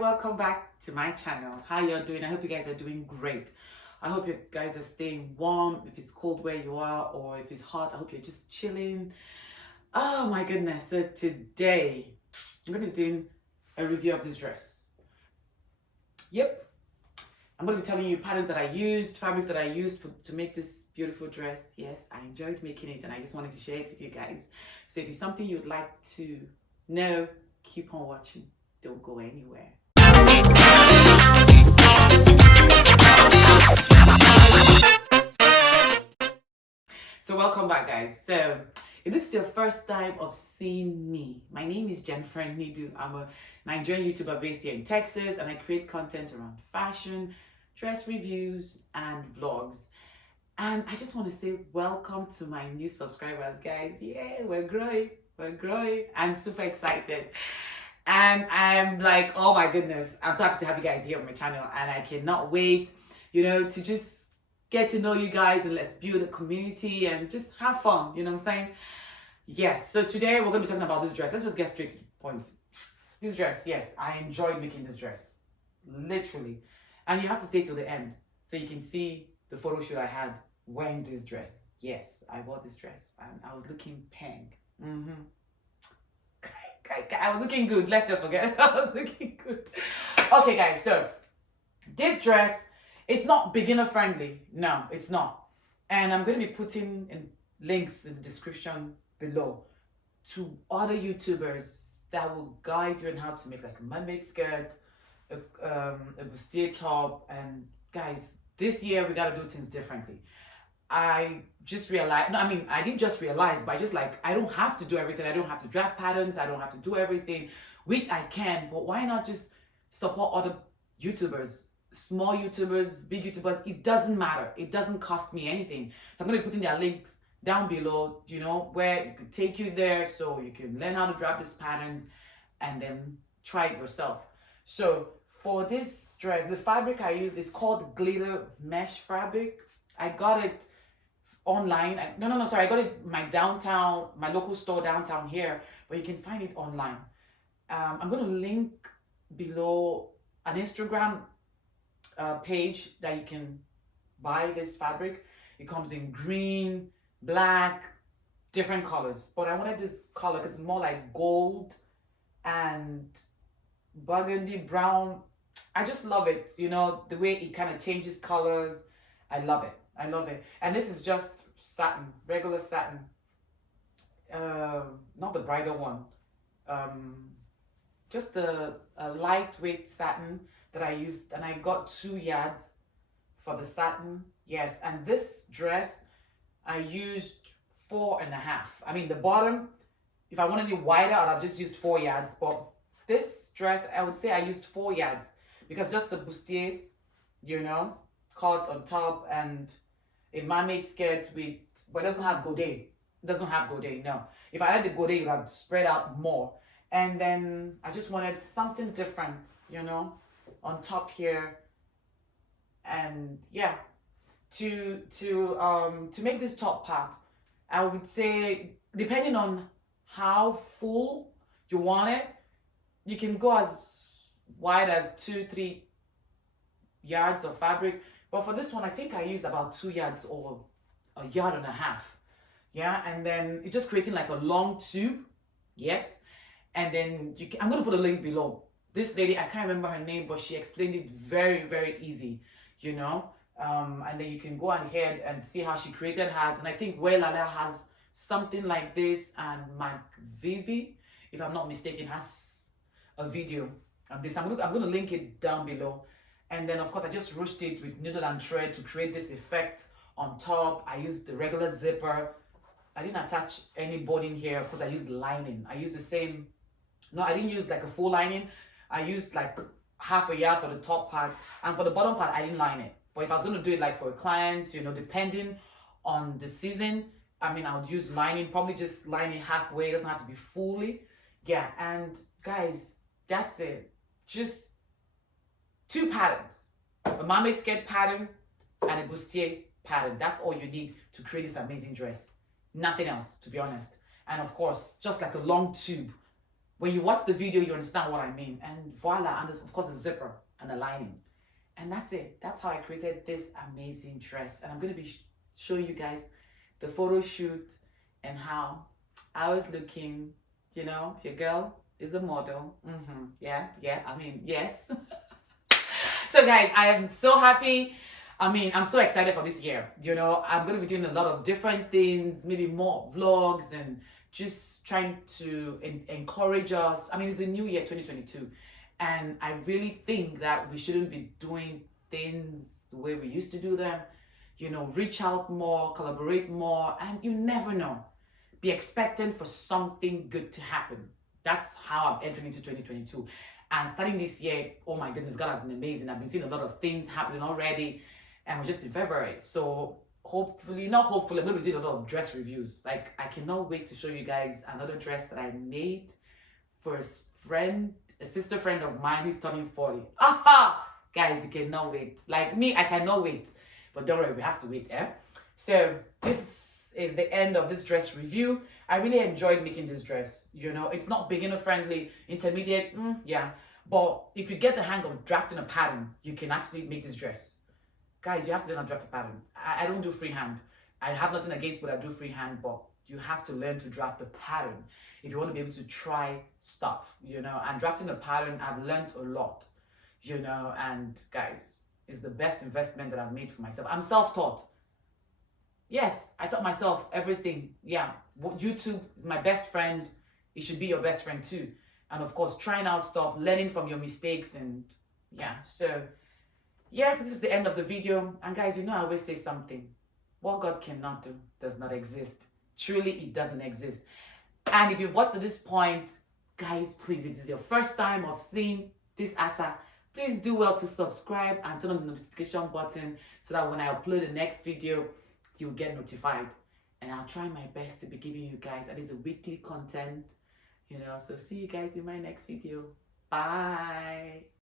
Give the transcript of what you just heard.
Welcome back to my channel. How you're doing? I hope you guys are doing great. I hope you guys are staying warm. If it's cold where you are, or if it's hot, I hope you're just chilling. Oh my goodness. So today I'm going to be doing a review of this dress. Yep. I'm going to be telling you patterns that I used, fabrics that I used to make this beautiful dress. Yes, I enjoyed making it and I just wanted to share it with you guys. So if it's something you'd like to know, keep on watching. Don't go anywhere. So welcome back, guys. So if this is your first time of seeing me, my name is Jenniferanidu. I'm a Nigerian YouTuber based here in Texas, and I create content around fashion, dress reviews, and vlogs. And I just want to say welcome to my new subscribers, guys. Yeah, we're growing. I'm super excited. And I'm like, oh my goodness, I'm so happy to have you guys here on my channel, and I cannot wait, to just get to know you guys and let's build a community and just have fun, you know what I'm saying? Yes, so today we're going to be talking about this dress. Let's just get straight to the point. This dress, yes, I enjoyed making this dress, literally. And you have to stay till the end so you can see the photo shoot I had wearing this dress. Yes, I wore this dress and I was looking pink. I was looking good. Let's just forget. I was looking good. Okay, guys. So this dress, it's not beginner friendly. No, it's not. And I'm going to be putting in links in the description below to other YouTubers that will guide you on how to make like a mermaid skirt, a bustier top. And guys, this year we got to do things differently. I just realized, I didn't just realize, but I don't have to do everything. I don't have to draft patterns. I don't have to do everything, which I can, but why not just support other YouTubers, small YouTubers, big YouTubers? It doesn't matter. It doesn't cost me anything. So I'm going to be putting their links down below, where it could take you there so you can learn how to draft these patterns and then try it yourself. So for this dress, the fabric I use is called glitter mesh fabric. I got it online. I got it in my local store downtown here, but you can find it online. I'm going to link below an Instagram page that you can buy this fabric. It comes in green, black, different colors, but I wanted this color because it's more like gold and burgundy brown. I just love it, the way it kind of changes colors. I love it. And this is just satin, regular satin. Not the brighter one. Just a lightweight satin that I used, and I got 2 yards for the satin. Yes, and this dress I used 4.5. The bottom, if I wanted it wider, I'd have just used 4 yards. But this dress, I would say I used 4 yards because just the bustier, cut on top, and a mermaid skirt but it doesn't have godet. No. If I had the godet, it would have spread out more. And then I just wanted something different, on top here. And yeah, to make this top part, I would say, depending on how full you want it, you can go as wide as 2-3 yards of fabric. But for this one, I think I used about 2 yards or 1.5 yards. Yeah, and then it's just creating like a long tube. Yes, and then I'm going to put a link below. This lady, I can't remember her name, but she explained it very, very easy, and then you can go ahead and see how she created hers. And I think Lala has something like this, and McVivi, if I'm not mistaken, has a video on this. I'm going to link it down below. And then, of course, I just ruched it with needle and thread to create this effect on top. I used the regular zipper. I didn't attach any boning here because I used lining. I used the same. No, I didn't use like a full lining. I used like 1/2 yard for the top part. And for the bottom part, I didn't line it. But if I was going to do it like for a client, depending on the season, I would use lining. Probably just line it halfway. It doesn't have to be fully. Yeah, and guys, that's it. Just 2 patterns, a mermaid skirt pattern and a bustier pattern. That's all you need to create this amazing dress. Nothing else, to be honest. And of course, just like a long tube When you watch the video, you understand what I mean. And voila, and there's of course a zipper and a lining. And that's it. That's how I created this amazing dress. And I'm going to be showing you guys the photo shoot and how I was looking. You know, your girl is a model. Yeah, I mean, yes. So guys, I am so happy. I mean, I'm so excited for this year. You know, I'm going to be doing a lot of different things, maybe more vlogs and just trying to encourage us. I mean, it's a new year, 2022. And I really think that we shouldn't be doing things the way we used to do them. You know, reach out more, collaborate more, and you never know. Be expectant for something good to happen. That's how I'm entering into 2022. And starting this year, oh my goodness, God has been amazing. I've been seeing a lot of things happening already. And we're just in February. So hopefully, not hopefully, I'm going to be doing a lot of dress reviews. Like, I cannot wait to show you guys another dress that I made for a sister friend of mine who's turning 40. Aha! Guys, you cannot wait. Like me, I cannot wait. But don't worry, we have to wait, eh? So this is the end of this dress review. I really enjoyed making this dress. You know, it's not beginner friendly, intermediate, yeah. But if you get the hang of drafting a pattern, you can actually make this dress. Guys, you have to learn how to draft a pattern. I don't do freehand. I have nothing against what I do freehand, but you have to learn to draft a pattern if you want to be able to try stuff, you know. And drafting a pattern, I've learned a lot, you know. And guys, it's the best investment that I've made for myself. I'm self-taught. Yes, I taught myself everything. Yeah, YouTube is my best friend. It should be your best friend too. And of course, trying out stuff, learning from your mistakes, and yeah. So yeah, this is the end of the video. And guys, you know, I always say something. What God cannot do does not exist. Truly, it doesn't exist. And if you've watched to this point, guys, please, if this is your first time of seeing this Asa, please do well to subscribe and turn on the notification button so that when I upload the next video, you'll get notified. And I'll try my best to be giving you guys at least a weekly content, you know. So see you guys in my next video. Bye.